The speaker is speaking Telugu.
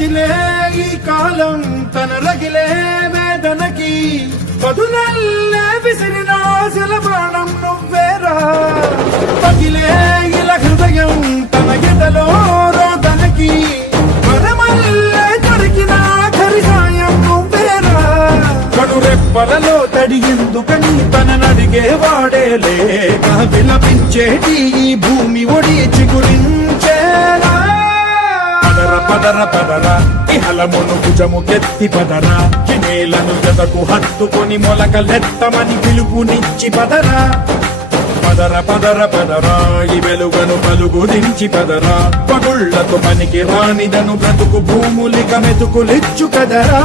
కదిలే ఈ కాలం తన రగిలే వేదనకి పదునల్లే విసిరిన ఆశల ప్రాణం నువ్వేరా పగిలే ఇలా హృదయం తన ఎదలో రోదనకి మరమల్లే దొరికిన ఆఖరి సాయం నువ్వేరా కడురెప్పలలో తడి ఎందుకని తననడిగే వాడేలే విలపించేటి ఈ భూమి ఒడి చిగురించేలా పదర పదర ఇహలమును భుజము కెత్తి పదరా నేలను జతకు హత్తుకొని మొలకలెత్తమని పిలుపునిచ్చి పదరా పదర పదర పదరా ఈ వెలుగను పలుగు దించి పదరా పగుళ్లతో పనికి రానిదను బ్రతుకు భూములిక మెతుకులిచ్చు కదరా